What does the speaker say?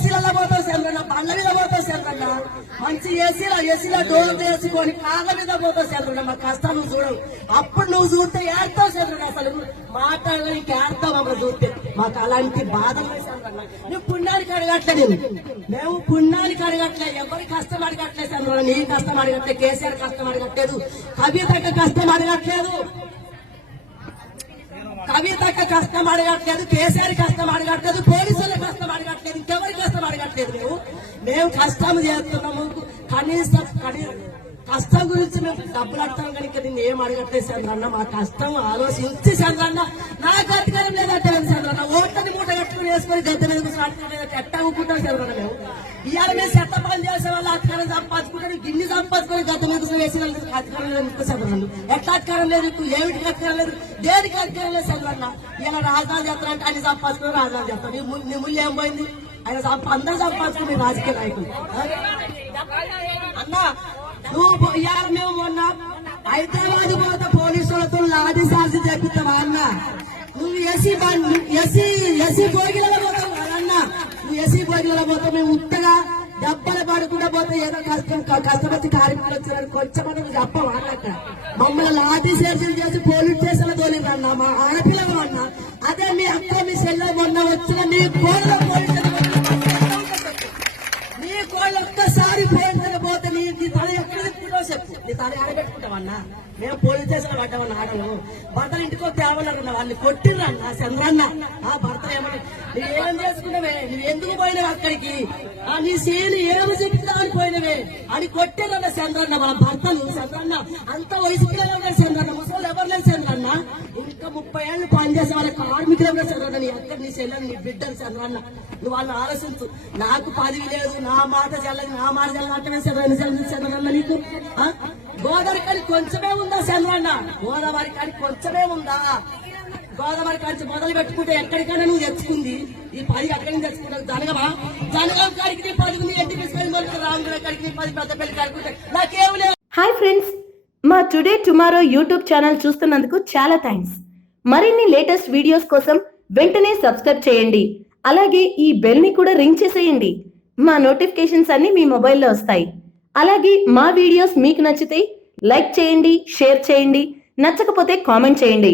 ఏసీలలో పోతావు చంద్రన్న, బండ్ల మీద పోతావు చంద్రన్న, మంచి ఏసీలో డోర్లు వేసుకొని కాళ్ళ మీద పోతావు చంద్రన్న. మా కష్టం నువ్వు చూడవు, అప్పుడు నువ్వు చూస్తే ఏడతావు చంద్రన్న. అసలు మాట్లాడడానికి ఏడతావు మమ్మల్ని చూస్తే. మాకు అలాంటి బాధలు చంద్రన్న. నువ్వు పుణ్యానికి అడగట్లేదు, మేము పుణ్యానికి అడగట్లేదు, ఎవరి కష్టం అడగట్లేదు చంద్రన్న. నీ కష్టం అడగట్లేదు, కేసీఆర్ కష్టం అడగట్లేదు, కవితకి కష్టం అడగట్లేదు, కవితకి కష్టం అడగట్లేదు, కేసీఆర్ కష్టం అడగట్లేదు, పోలీసుల కష్టం అడగట్లేదు, ఇంకెవరి కష్టం అడగట్లేదు. మేము కష్టం చేస్తున్నాము. కనీసం కష్టం గురించి మేము డబ్బులు అడతాం కనుక నేను ఏం అడగట్లేదు చంద్రన్న. మా కష్టం ఆలోచించి చంద్రన్న, నాకు అధికారం లేదంటే చంద్రన్న, ఓట్లని మూట కట్టుకుని వేసుకొని గద్దె మీద ఎట్టా ఊపుకుంటాం చంద్రన్న. మేము ఇవాళ మేము చెత్త పని చేసే వాళ్ళు అధికారం సంపాదించుకుంటే గిన్ని సంపాదించుకొని గద్దె మీద వేసిన వాళ్ళకి అధికారం లేదు చంద్రన్న. ఎట్లా అధికారం లేదు, ఏమిటికి అధికారం లేదు, దేనికి అధికారం లేదు చంద్రన్న. ఇలా రాజధాని చేస్తారంటే ఆయన సంపాదించుకుని రాజధాని చేస్తాం. నీ ముళ్ళు ఏం పోయింది? ఆయన అందరూ సంపాదించుకుని రాజకీయ నాయకులు. అన్నా నువ్వు ఇవాళ మేము మొన్న హైదరాబాద్ పోతే పోలీసులతో లాఠీ సార్జీ చెప్పిస్తావా అన్న? నువ్వు ఎస్సీ భోగిలలో పోతావు అన్న. నువ్వు ఎస్సీ భోగిలలో పోతే మేము ఉత్తగా దెబ్బలు పడకుండా పోతే ఏదో కష్టపడి కార్మికులు వచ్చారని కొంచెం నువ్వు చెప్పవా అన్నట్ట. మమ్మల్ని లాఠీ చార్జీలు చేసి పోలీస్ స్టేషన్ తోలింది అన్న. మా ఆడపిల్లలు అన్న, అదే మీ అక్క మీ చెల్లె మొన్న వచ్చిన మీ కోళ్ళ పోలీస్ నీ కోళ్ళు ఒక్కసారి పోలీసులు పోతే నీ తల ఎక్కడ తిప్పుకుంటావు చెప్పు. నీ తల ఆడబెట్టుకుంటావన్నా. మేము పోలీస్ స్టేషన్ పడ్డామన్న ఆడము. భర్తలు ఇంటికో తేవన్నారు, వాళ్ళని కొట్టిర్రన్న చంద్రన్న. ఆ భర్తలు ఏమన్నా నువ్వేం చేసుకున్నావే, నువ్వు ఎందుకు పోయినావు అక్కడికి, నీ సేను ఏమి చెప్తామని పోయినవే అని కొట్టిరన్న చంద్రన్న. వాళ్ళ భర్తలు చంద్రన్న అంత వయసు పిల్లలు ఉన్నాయి చంద్రన్న, ముసలు ఎవరు లేదు చంద్రన్న. ఇంకా 30 ఏళ్ళు పనిచేసే వాళ్ళ కార్మికులు ఎవరు చంద్రన్న. నీ అక్కడ నీ చెల్లెలు నీ బిడ్డలు చంద్రన్న. నువ్వు వాళ్ళని ఆలోచించు. నాకు పదవి లేదు, నా మాట చెల్లని, నా మాట చెల్లంటే చంద్రన్న. నీకు గోదావరి కాడి కొంచెమే ఉందా చంద్రన్న? గోదావరి కాడి కొంచెమే ఉందా? గోదావరి కాడి మొదలు పెట్టుకుంటే ఎక్కడికైనా నువ్వు తెచ్చుకుంది. ఈ 10 అక్కడి నుంచి తెచ్చుకుంటావు. జనగాం కాడికి నీ 10 ఉంది, ఎట్టి తీసుకొని రాంగుల కాడికి నీ 10, పెద్దపల్లి కాడికి నాకేం లేదు. హాయ్ ఫ్రెండ్స్, మా టుడే టుమారో యూట్యూబ్ ఛానల్ చూస్తున్నందుకు చాలా థ్యాంక్స్. మరిన్ని లేటెస్ట్ వీడియోస్ కోసం వెంటనే సబ్స్క్రైబ్ చేయండి. అలాగే ఈ బెల్ ని కూడా రింగ్ చేసేయండి. మా నోటిఫికేషన్స్ అన్ని మీ మొబైల్లో వస్తాయి. అలాగే మా వీడియోస్ మీకు నచ్చితే లైక్ చేయండి, షేర్ చేయండి, నచ్చకపోతే కామెంట్ చేయండి.